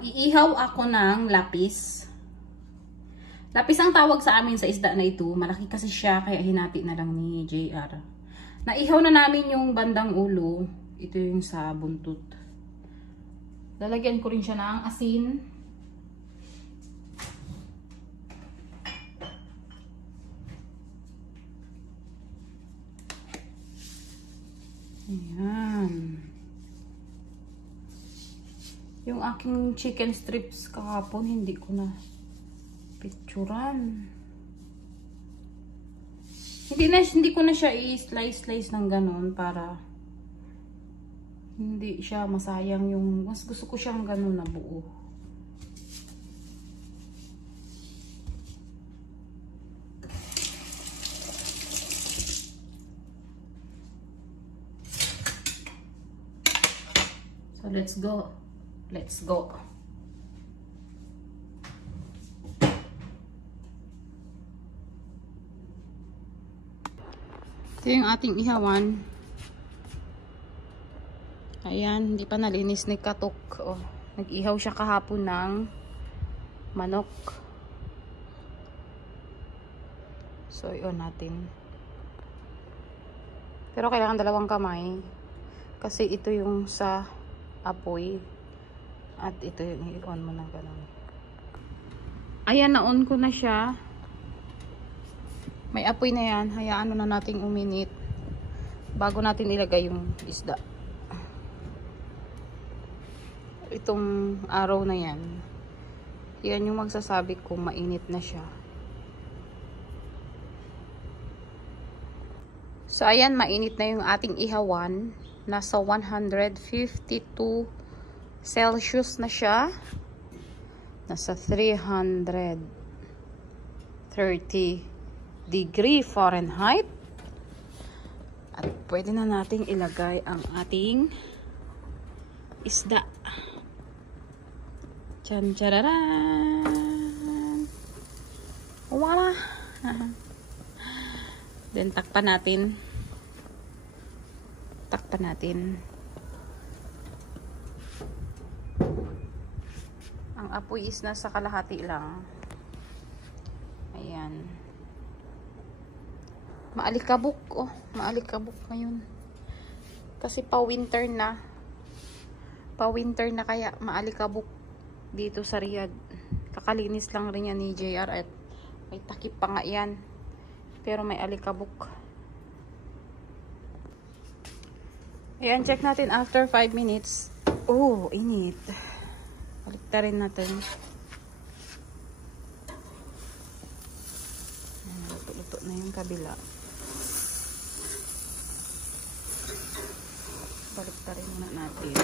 Mag-iihaw ako ng lapis. Lapis ang tawag sa amin sa isda na ito. Malaki kasi siya, kaya hinati na lang ni JR. Naihaw na namin yung bandang ulo. Ito yung sa buntot. Lalagyan ko rin siya ng asin. Ayan. Yung aking chicken strips kahapon, hindi ko na picturean. Hindi ko na siya i-slice ng ganon para hindi siya masayang yung, mas gusto ko siyang ganon na buo. So let's go. Let's go. Ito yung ating ihawan. Ayan, hindi pa nalinis ni Katok. Oh, nag-ihaw siya kahapon ng manok. So, yun natin. Pero kailangan 2 kamay. Kasi ito yung sa apoy. At ito yung i-on mo na gano'n. Ayan, na-on ko na siya. May apoy na yan. Hayaan mo na nating uminit bago natin ilagay yung isda. Itong araw na yan, yan yung magsasabi kung mainit na siya. So ayan, mainit na yung ating ihawan. Nasa 152 Celsius na siya. Nasa 330 degree Fahrenheit. At pwede na nating ilagay ang ating isda. Chan chararan. Wala. Then takpan natin. Takpan natin. Ang apoy is nasa kalahati lang. Ayan. Maalikabok. Oh, maalikabok ngayon. Kasi pa-winter na. Pa-winter na kaya maalikabok dito sa Riyadh. Kakalinis lang rin yan ni JR at may takip pa nga yan. Pero may alikabok. Ayan, check natin after 5 minutes. Oh, init. Baliktarin natin. Luto na yung kabila. Baliktarin muna natin.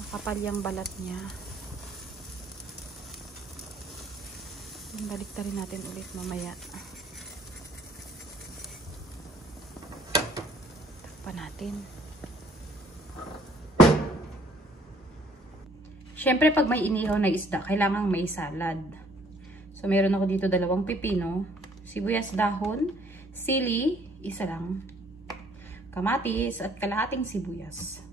Makapal yung balat niya. Baliktarin natin ulit mamaya. Takpan natin. Siyempre, pag may inihaw na isda, kailangan may salad. So, meron ako dito 2 pipino, sibuyas dahon, sili, 1 lang, kamatis, at kalahating sibuyas.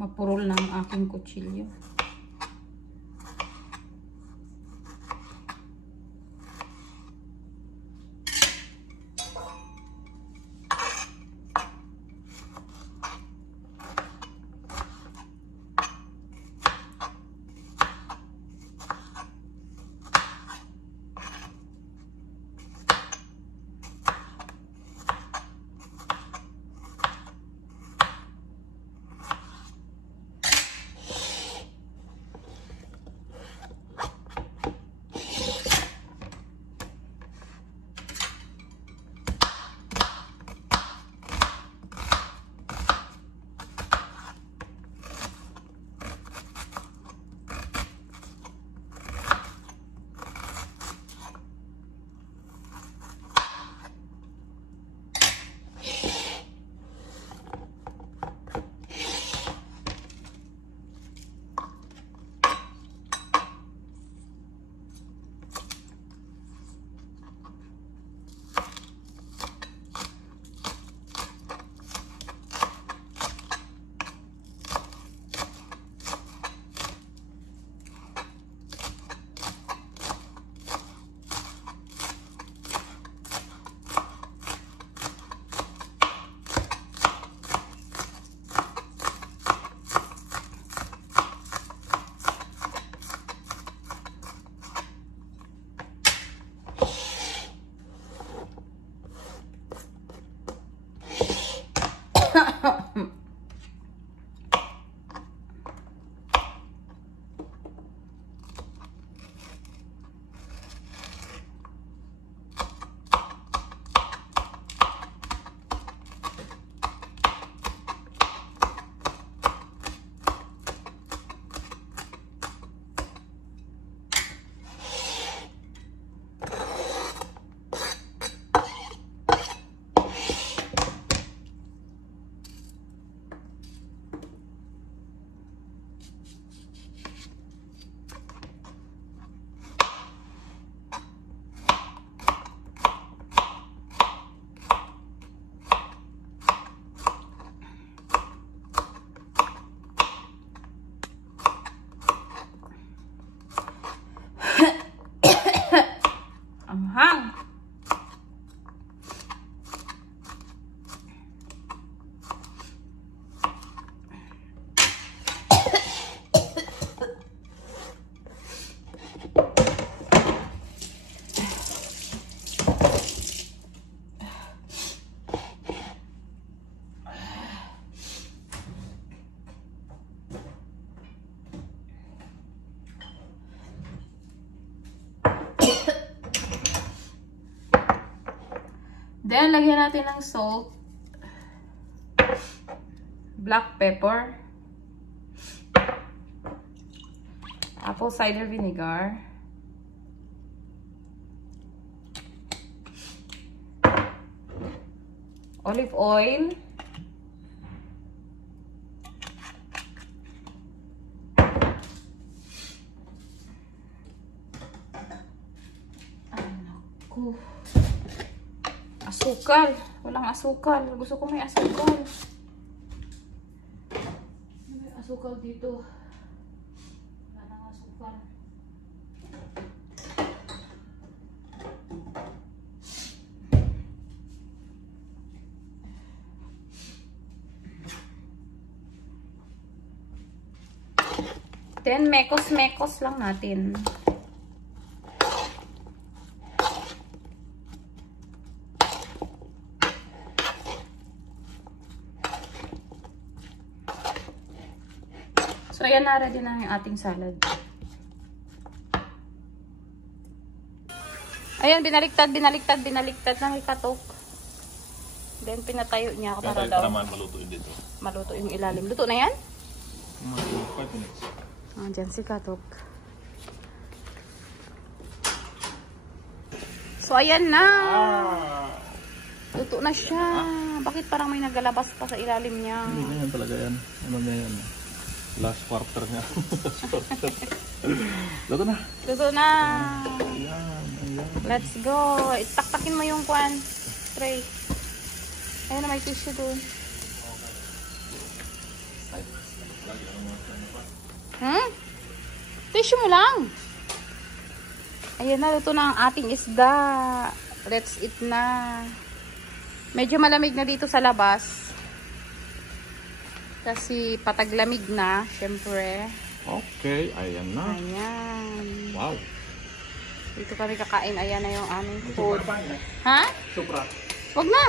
mapurol ng aking kutsilyo. Anghang. Then, lagyan natin ng salt, black pepper, apple cider vinegar, olive oil, asukal. Walang asukal. Gusto ko may asukal. May asukal dito. Wala nang asukal. Then, mekos-mekos lang natin. So, ayan na, ready na yung ating salad. Ayan, binaliktad ng ikatok. Then, pinatayo niya ako para daw. Maluto yun dito. Maluto yung ilalim. Luto na yan? 5 minutes. Dyan si Katok. So, ayan na. Luto na siya. Bakit parang may nagalabas pa sa ilalim niya? Hindi na yan talaga yan. Ano na yan? Last quarter niya. Luto na. Luto na. Ayan, ayan. Let's go. Itaktakin mo yung kwan. Tray. Ayun na, may tissue doon. Tissue mo lang. Ayan na, luto na ang ating isda. Let's eat na. Medyo malamig na dito sa labas. Kasi pataglamig na, syempre. Okay, ayan na. Ayan. Wow. Dito kami kakain. Ayan na yung aming food. Ha? Supra. Wag na.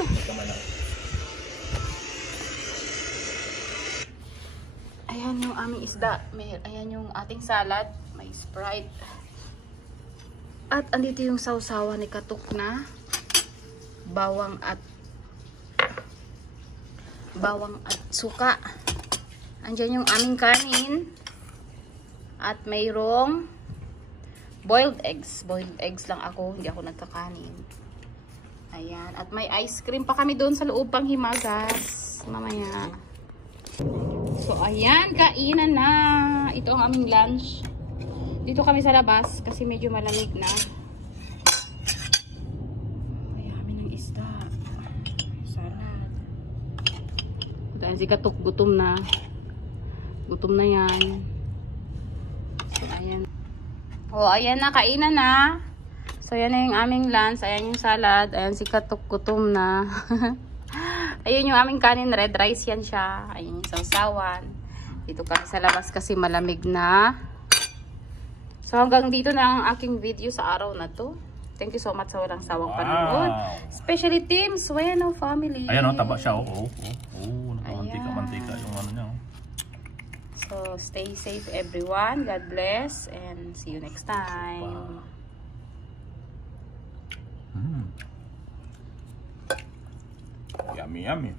Ayan yung aming isda. Ayan yung ating salad. May Sprite. At andito yung sausawa ni Katuk na bawang at suka. Andyan yung aming kanin. At mayroong boiled eggs. Boiled eggs lang ako. Hindi ako nagkakanin. Ayan. At may ice cream pa kami doon sa loob pang himagas. Mamaya. So, ayan. Kainan na. Ito ang aming lunch. Dito kami sa labas kasi medyo malamig na. Mayami ng isda. Salad. Dahil si Katuk gutom na. Gutom na yan. So, ayan. O, ayan na. Kainan na. So, ayan na yung aming lunch. Ayan yung salad. Ayan si Katuk gutom na. Ayun yung aming kanin. Red rice yan siya. Ayun yung sausawan. Dito kami sa labas kasi malamig na. So hanggang dito na ang aking video sa araw na to. Thank you so much sa walang sawang panonood. Especially Team Sueno family. Ayan o, taba siya. Nakamantika yung ano niya. So stay safe everyone. God bless and see you next time. Yummy, yummy.